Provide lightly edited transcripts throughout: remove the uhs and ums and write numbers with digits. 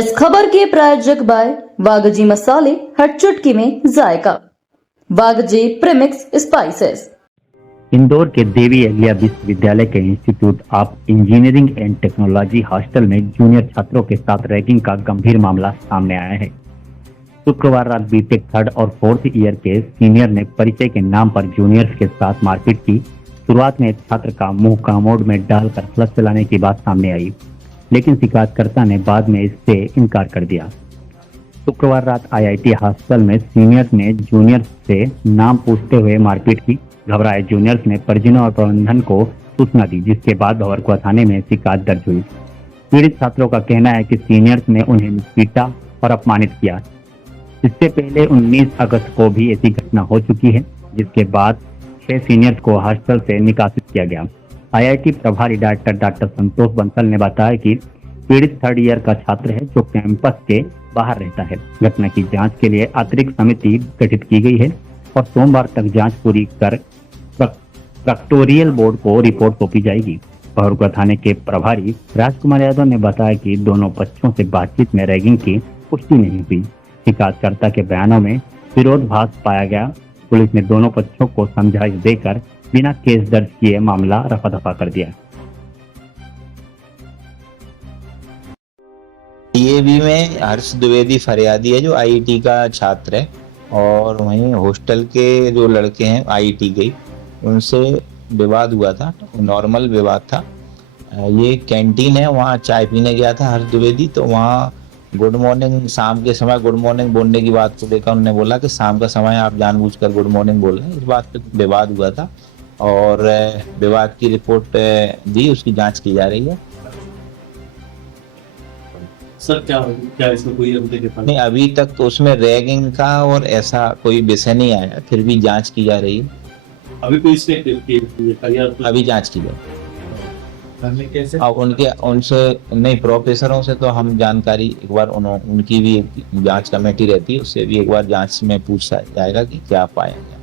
इस खबर के प्रायोजक बाय वागजी मसाले, हर चुटकी में जायका। वागजी प्रीमिक्स स्पाइसेस। इंदौर के देवी अहिल्या विश्वविद्यालय के institute of engineering and technology hostel में जूनियर छात्रों के साथ रैगिंग का गंभीर मामला सामने आया है। शुक्रवार रात बीटेक 3rd और 4th ईयर के सीनियर ने परिचय के नाम पर जूनियर्स के साथ मारपीट की। शुरुआत में छात्र का मुंह कामोड में डालकर फ्लश चलाने की बात सामने आई, लेकिन शिकायतकर्ता ने बाद में इससे इनकार कर दिया। शुक्रवार रात आईआईटी हॉस्टल में सीनियर्स ने जूनियर्स से नाम पूछते हुए मारपीट की। घबराए जूनियर्स ने परिजनों और प्रबंधन को सूचना दी, जिसके बाद भंवरकुआ थाने में शिकायत दर्ज हुई। पीड़ित छात्रों का कहना है कि सीनियर्स ने उन्हें पीटा और अपमानित किया। इससे पहले 19 अगस्त को भी ऐसी घटना हो चुकी है, जिसके बाद 6 सीनियर्स को हॉस्टल से निकासित किया गया। आईआईटी प्रभारी डायरेक्टर डॉक्टर संतोष बंसल ने बताया कि पीड़ित 3rd ईयर का छात्र है, जो कैंपस के बाहर रहता है। घटना की जांच के लिए अतिरिक्त समिति गठित की गई है और सोमवार तक जांच पूरी कर प्रोक्टोरियल बोर्ड को रिपोर्ट सौंपी जाएगी। भंवरकुआ थाने के प्रभारी राजकुमार यादव ने बताया कि दोनों बच्चों से बातचीत में रैगिंग की पुष्टि नहीं हुई। शिकायतकर्ता के बयानों में विरोधाभास पाया गया। पुलिस ने दोनों बच्चों को समझाइश देकर बिना केस दर्ज किए मामला रफा दफा कर दिया। डीएवी में हर्ष द्विवेदी फरियादी है, जो आईआईटी का छात्र है, और वहीं हॉस्टल के जो लड़के हैं आईआईटी के, उनसे विवाद हुआ था। नॉर्मल विवाद था। ये कैंटीन है, वहाँ चाय पीने गया था हर्ष द्विवेदी। तो वहाँ गुड मॉर्निंग, शाम के समय गुड मॉर्निंग बोलने की बात को लेकर उन्होंने बोला कि शाम का समय आप जानबूझकर गुड मॉर्निंग बोल रहे हैं। इस बात पे विवाद हुआ था और विवाद की रिपोर्ट दी, उसकी जांच की जा रही है। सर क्या इसमें कोई नहीं, अभी तक तो उसमें रैगिंग का और ऐसा कोई विषय नहीं आया, फिर भी जांच की जा रही है। अभी कोई इसमें अभी जांच की जाए अब उनसे नहीं, प्रोफेसरों से तो हम जानकारी एक बार उनकी भी जांच कमेटी रहती है, उससे भी एक बार जांच में पूछा जाएगा कि क्या पाया गया।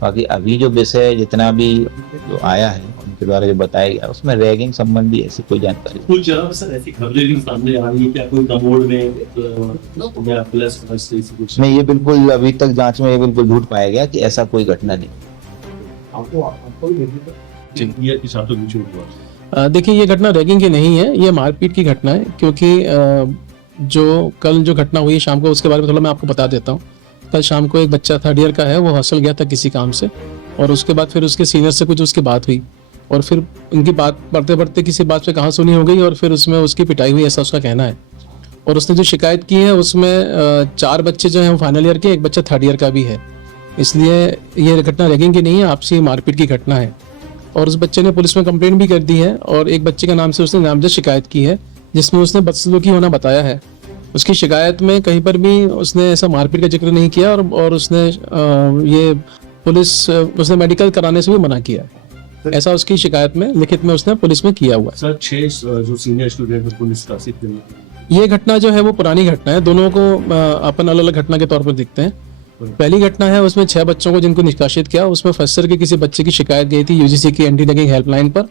बाकी अभी जो विषय जितना भी जो आया है उनके द्वारा जो बताया गया, उसमें रैगिंग संबंधी ऐसी कोई जानकारी कुछ सर ऐसी खबरें सामने आ रही है, क्या कोई कमोड में या प्लस कुछ नहीं। ये बिल्कुल अभी तक जांच में ये बिल्कुल झूठ पाया गया कि ऐसा कोई घटना नहीं। देखिए, ये घटना रैगिंग की नहीं है, ये मारपीट की घटना है। क्योंकि जो कल जो घटना हुई शाम को, उसके बारे में थोड़ा मैं आपको बता देता हूँ। कल शाम को एक बच्चा 3rd ईयर का है, वो हॉस्टल गया था किसी काम से, और उसके बाद फिर उसके सीनियर से कुछ उसकी बात हुई, और फिर उनकी बात पढ़ते पढ़ते किसी बात पे कहाँ सुनी हो गई, और फिर उसमें उसकी पिटाई हुई, ऐसा उसका कहना है। और उसने जो शिकायत की है उसमें 4 बच्चे जो हैं वो फाइनल ईयर के, एक बच्चा 3rd ईयर का भी है। इसलिए ये घटना रैगिंग की नहीं है, आपसी मारपीट की घटना है। और उस बच्चे ने पुलिस में कंप्लेंट भी कर दी है, और एक बच्चे का नाम से उसने नामजद शिकायत की है, जिसमें उसने बदसलूकी होना बताया है। उसकी शिकायत में कहीं पर भी उसने ऐसा मारपीट का जिक्र नहीं किया, और उसने ये उसने मेडिकल कराने से भी मना किया है। ऐसा उसकी शिकायत में लिखित में उसने पुलिस में किया हुआ है। सर 6 जो सीनियर स्टूडेंट पुलिस का ये घटना जो है वो पुरानी घटना है, दोनों को अपन अलग अलग घटना के तौर पर देखते हैं। पहली घटना है उसमें 6 बच्चों को जिनको निष्कासित किया, उसमें फर्स्ट ईयर के किसी बच्चे की शिकायत गई थी यूजीसी की एंटी रैगिंग हेल्पलाइन पर,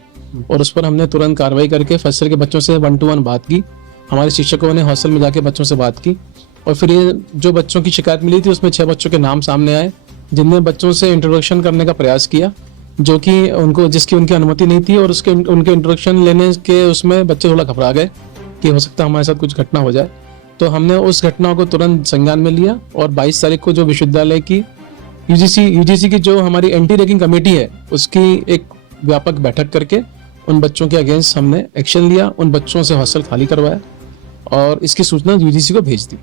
और उस पर हमने तुरंत कार्रवाई करके फर्स्ट ईयर के बच्चों से 1-to-1 बात की। हमारे शिक्षकों ने हॉस्टल में जाके बच्चों से बात की, और फिर ये जो बच्चों की शिकायत मिली थी उसमें 6 बच्चों के नाम सामने आए, जिनने बच्चों से इंट्रोडक्शन करने का प्रयास किया, जो कि जिसकी उनकी अनुमति नहीं थी। और उनके इंट्रोडक्शन लेने के उसमें बच्चे थोड़ा घबरा गए कि हो सकता है हमारे साथ कुछ घटना हो जाए। तो हमने उस घटना को तुरंत संज्ञान में लिया, और 22 तारीख को जो विश्वविद्यालय की यूजीसी की जो हमारी एंटी रैगिंग कमेटी है, उसकी एक व्यापक बैठक करके उन बच्चों के अगेंस्ट हमने एक्शन लिया, उन बच्चों से हॉस्टल खाली करवाया, और इसकी सूचना यूजीसी को भेज दी।